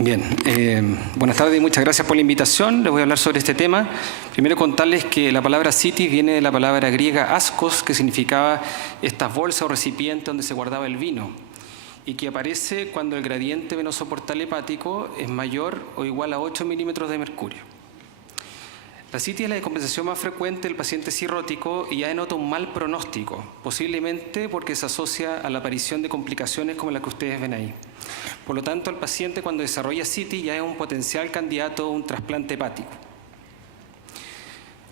Bien, buenas tardes y muchas gracias por la invitación. Les voy a hablar sobre este tema. Primero contarles que la palabra citis viene de la palabra griega ascos, que significaba estas bolsas o recipientes donde se guardaba el vino, y que aparece cuando el gradiente venoso portal hepático es mayor o igual a 8 milímetros de mercurio. La citis es la descompensación más frecuente del paciente cirrótico y ya denota un mal pronóstico, posiblemente porque se asocia a la aparición de complicaciones como las que ustedes ven ahí. Por lo tanto, el paciente cuando desarrolla citis ya es un potencial candidato a un trasplante hepático.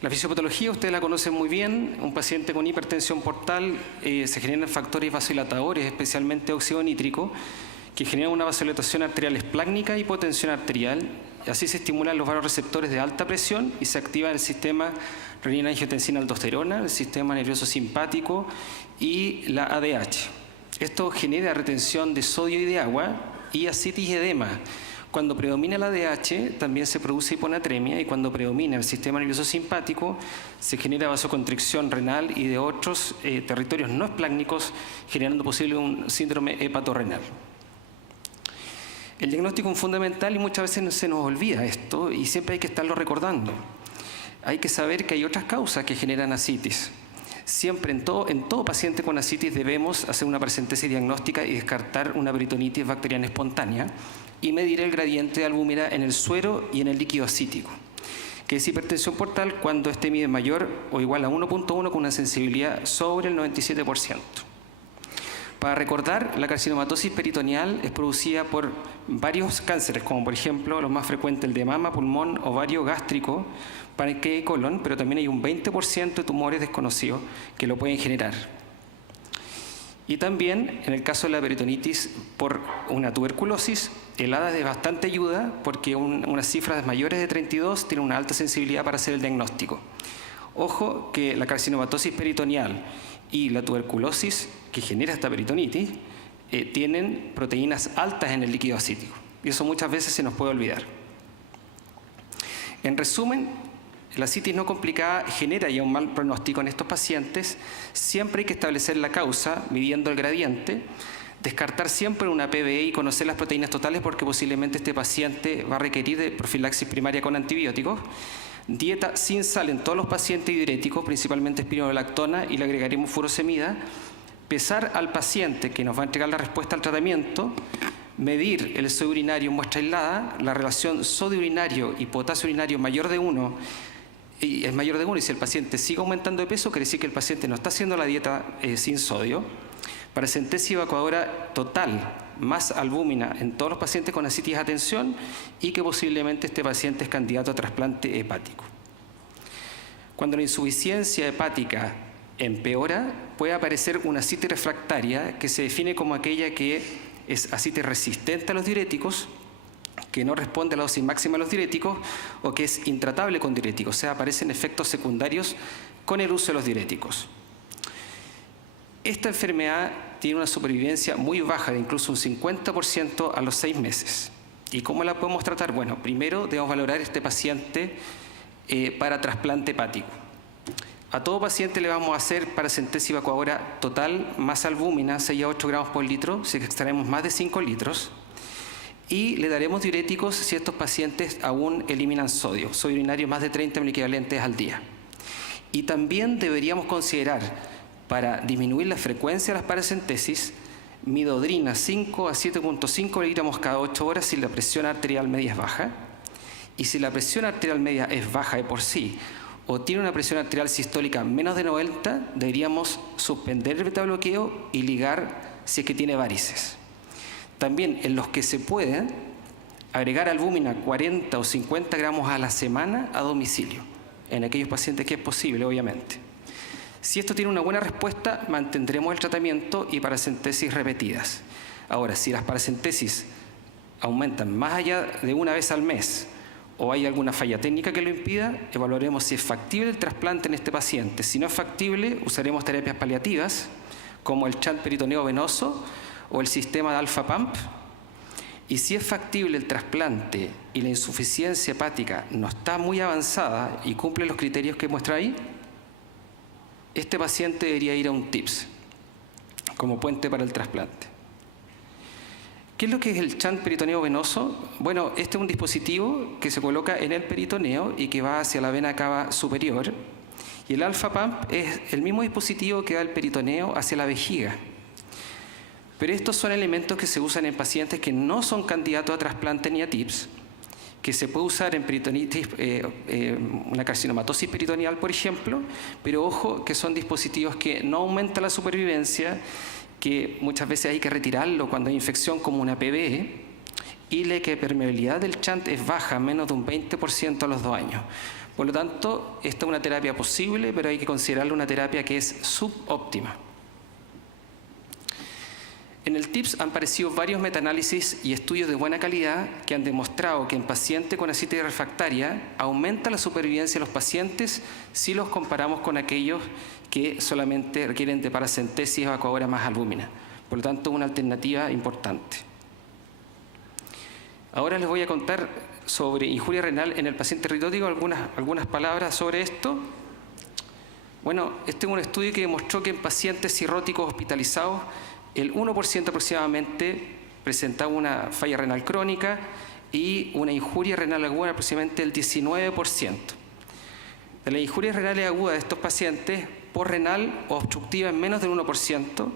La fisiopatología ustedes la conocen muy bien. Un paciente con hipertensión portal se generan factores vasodilatadores, especialmente óxido nítrico, que generan una vasodilatación arterial esplácnica y hipotensión arterial. Así se estimulan los vasoreceptores de alta presión y se activa el sistema renina-angiotensina-aldosterona, el sistema nervioso simpático y la ADH. Esto genera retención de sodio y de agua y ascitis y edema. Cuando predomina la ADH también se produce hiponatremia, y cuando predomina el sistema nervioso simpático se genera vasoconstricción renal y de otros territorios no esplácnicos, generando posible un síndrome hepatorrenal. El diagnóstico es fundamental y muchas veces se nos olvida esto y siempre hay que estarlo recordando. Hay que saber que hay otras causas que generan ascitis. Siempre en todo paciente con ascitis debemos hacer una paracentesis diagnóstica y descartar una peritonitis bacteriana espontánea y medir el gradiente de albúmina en el suero y en el líquido ascítico, que es hipertensión portal cuando este mide mayor o igual a 1.1 con una sensibilidad sobre el 97%. Para recordar, la carcinomatosis peritoneal es producida por varios cánceres, como por ejemplo los más frecuentes, el de mama, pulmón, ovario, gástrico, pancreas y colon, pero también hay un 20% de tumores desconocidos que lo pueden generar. Y también, en el caso de la peritonitis por una tuberculosis, el ADA es de bastante ayuda porque unas cifras mayores de 32 tienen una alta sensibilidad para hacer el diagnóstico. Ojo que la carcinomatosis peritoneal y la tuberculosis que genera esta peritonitis tienen proteínas altas en el líquido ascítico, y eso muchas veces se nos puede olvidar. En resumen, la citis no complicada genera ya un mal pronóstico en estos pacientes. Siempre hay que establecer la causa midiendo el gradiente, descartar siempre una PBE y conocer las proteínas totales porque posiblemente este paciente va a requerir de profilaxis primaria con antibióticos. Dieta sin sal en todos los pacientes diuréticos, principalmente espironolactona, y le agregaremos furosemida. Pesar al paciente que nos va a entregar la respuesta al tratamiento. Medir el sodio urinario en muestra aislada. La relación sodio urinario y potasio urinario mayor de 1 y si el paciente sigue aumentando de peso, quiere decir que el paciente no está haciendo la dieta sin sodio. Paracentesis evacuadora total más albúmina en todos los pacientes con ascitis, atención, y que posiblemente este paciente es candidato a trasplante hepático. Cuando la insuficiencia hepática empeora, puede aparecer una ascitis refractaria que se define como aquella que es ascitis resistente a los diuréticos, que no responde a la dosis máxima de los diuréticos o que es intratable con diuréticos, o sea, aparecen efectos secundarios con el uso de los diuréticos. Esta enfermedad tiene una supervivencia muy baja, de incluso un 50% a los 6 meses. ¿Y cómo la podemos tratar? Bueno, primero debemos valorar a este paciente para trasplante hepático. A todo paciente le vamos a hacer paracentesis evacuadora total más albúmina, 6 a 8 gramos por litro, si extraemos más de 5 litros. Y le daremos diuréticos si estos pacientes aún eliminan sodio urinario más de 30 miliequivalentes al día. Y también deberíamos considerar, para disminuir la frecuencia de las paracentesis, midodrina 5 a 7.5 miligramos cada 8 horas si la presión arterial media es baja. Y si la presión arterial media es baja de por sí o tiene una presión arterial sistólica menos de 90, deberíamos suspender el betabloqueo y ligar si es que tiene varices. También en los que se puede, agregar albúmina 40 o 50 gramos a la semana a domicilio, en aquellos pacientes que es posible, obviamente. Si esto tiene una buena respuesta, mantendremos el tratamiento y paracentesis repetidas. Ahora, si las paracentesis aumentan más allá de una vez al mes o hay alguna falla técnica que lo impida, evaluaremos si es factible el trasplante en este paciente. Si no es factible, usaremos terapias paliativas como el shunt peritoneo venoso o el sistema de alfa-pump. Y si es factible el trasplante y la insuficiencia hepática no está muy avanzada y cumple los criterios que muestra ahí, este paciente debería ir a un TIPS como puente para el trasplante. ¿Qué es lo que es el shunt peritoneo venoso? Bueno, este es un dispositivo que se coloca en el peritoneo y que va hacia la vena cava superior. Y el alpha pump es el mismo dispositivo que va del peritoneo hacia la vejiga. Pero estos son elementos que se usan en pacientes que no son candidatos a trasplante ni a TIPS, que se puede usar en peritonitis, una carcinomatosis peritoneal, por ejemplo, pero ojo que son dispositivos que no aumentan la supervivencia, que muchas veces hay que retirarlo cuando hay infección como una PBE, y la permeabilidad del shunt es baja, menos de un 20% a los 2 años. Por lo tanto, esta es una terapia posible, pero hay que considerarla una terapia que es subóptima. En el TIPS han aparecido varios metaanálisis y estudios de buena calidad que han demostrado que en pacientes con ascitis refractaria aumenta la supervivencia de los pacientes si los comparamos con aquellos que solamente requieren de paracentesis o evacuadora más albúmina. Por lo tanto, una alternativa importante. Ahora les voy a contar sobre injuria renal en el paciente eritótico, algunas palabras sobre esto. Bueno, este es un estudio que demostró que en pacientes cirróticos hospitalizados el 1% aproximadamente presentaba una falla renal crónica y una injuria renal aguda aproximadamente el 19%. De las injurias renales agudas de estos pacientes, por renal o obstructiva en menos del 1%,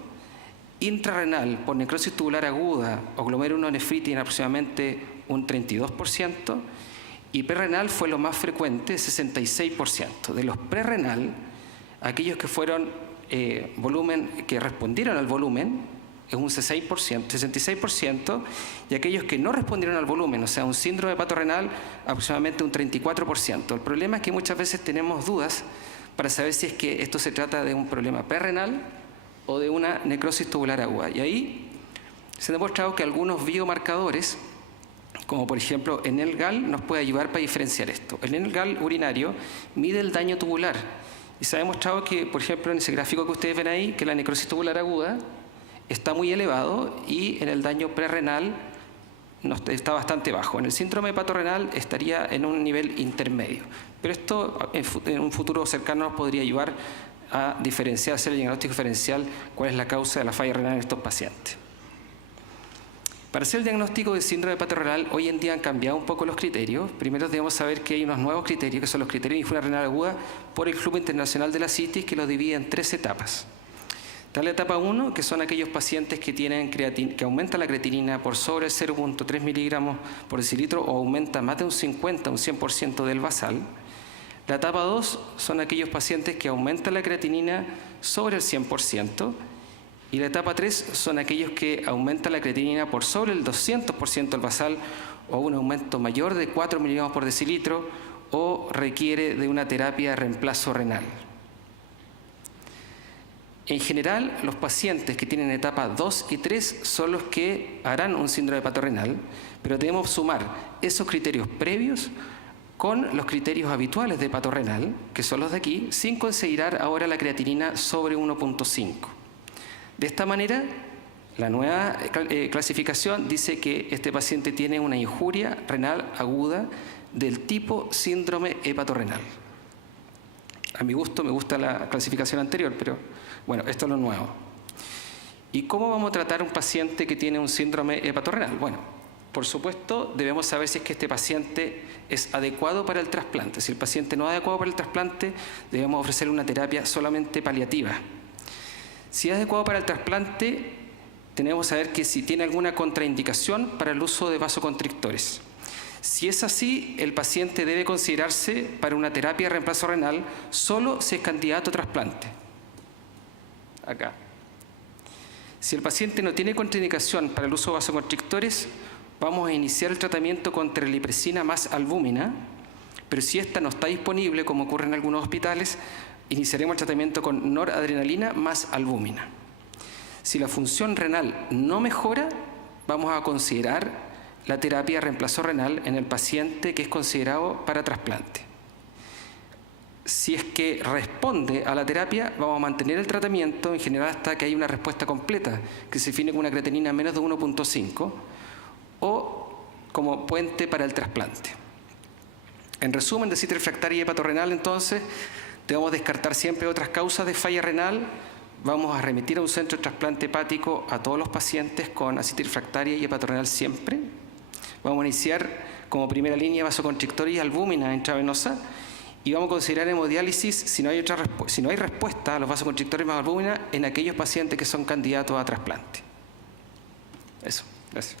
intrarrenal por necrosis tubular aguda o glomerulonefritis en aproximadamente un 32%, y prerrenal fue lo más frecuente, 66%. De los prerrenal, aquellos que fueron volumen, que respondieron al volumen, es un 66%, y aquellos que no respondieron al volumen, o sea, un síndrome hepatorrenal, aproximadamente un 34%. El problema es que muchas veces tenemos dudas para saber si es que esto se trata de un problema prerrenal o de una necrosis tubular aguda. Y ahí se ha demostrado que algunos biomarcadores, como por ejemplo en el GAL, nos puede ayudar para diferenciar esto. El GAL urinario mide el daño tubular. Y se ha demostrado que, por ejemplo, en ese gráfico que ustedes ven ahí, que la necrosis tubular aguda está muy elevado y en el daño prerrenal está bastante bajo. En el síndrome hepatorrenal estaría en un nivel intermedio. Pero esto en un futuro cercano nos podría ayudar a diferenciar, hacer el diagnóstico diferencial, cuál es la causa de la falla renal en estos pacientes. Para hacer el diagnóstico de síndrome hepatorrenal, hoy en día han cambiado un poco los criterios. Primero debemos saber que hay unos nuevos criterios, que son los criterios de injuria renal aguda por el Club Internacional de la Ascitis, que los divide en 3 etapas. Está la etapa 1, que son aquellos pacientes que tienen que aumenta la creatinina por sobre 0.3 miligramos por decilitro o aumenta más de un 50, un 100% del basal. La etapa 2 son aquellos pacientes que aumentan la creatinina sobre el 100%. Y la etapa 3 son aquellos que aumentan la creatinina por sobre el 200% del basal o un aumento mayor de 4 miligramos por decilitro o requiere de una terapia de reemplazo renal. En general, los pacientes que tienen etapa 2 y 3 son los que harán un síndrome hepatorrenal, pero debemos sumar esos criterios previos con los criterios habituales de hepatorrenal, que son los de aquí, sin considerar ahora la creatinina sobre 1.5. De esta manera, la nueva clasificación dice que este paciente tiene una injuria renal aguda del tipo síndrome hepatorrenal. A mi gusto me gusta la clasificación anterior, pero bueno, esto es lo nuevo. ¿Y cómo vamos a tratar a un paciente que tiene un síndrome hepatorrenal? Bueno, por supuesto, debemos saber si es que este paciente es adecuado para el trasplante. Si el paciente no es adecuado para el trasplante, debemos ofrecerle una terapia solamente paliativa. Si es adecuado para el trasplante, tenemos que saber que si tiene alguna contraindicación para el uso de vasoconstrictores. Si es así, el paciente debe considerarse para una terapia de reemplazo renal solo si es candidato a trasplante. Acá. Si el paciente no tiene contraindicación para el uso de vasoconstrictores, vamos a iniciar el tratamiento con terlipresina más albúmina, pero si esta no está disponible, como ocurre en algunos hospitales, iniciaremos el tratamiento con noradrenalina más albúmina. Si la función renal no mejora, vamos a considerar la terapia de reemplazo renal en el paciente que es considerado para trasplante. Si es que responde a la terapia, vamos a mantener el tratamiento en general hasta que haya una respuesta completa, que se define con una creatinina menos de 1.5 o como puente para el trasplante. En resumen, de ascitis refractaria y hepatorrenal, entonces, debemos descartar siempre otras causas de falla renal Vamos a remitir a un centro de trasplante hepático a todos los pacientes con ascitis refractaria y hepatorenal siempre. Vamos a iniciar como primera línea vasoconstrictor y albúmina intravenosa y vamos a considerar hemodiálisis si no hay respuesta a los vasoconstrictores más albúmina en aquellos pacientes que son candidatos a trasplante. Eso, gracias.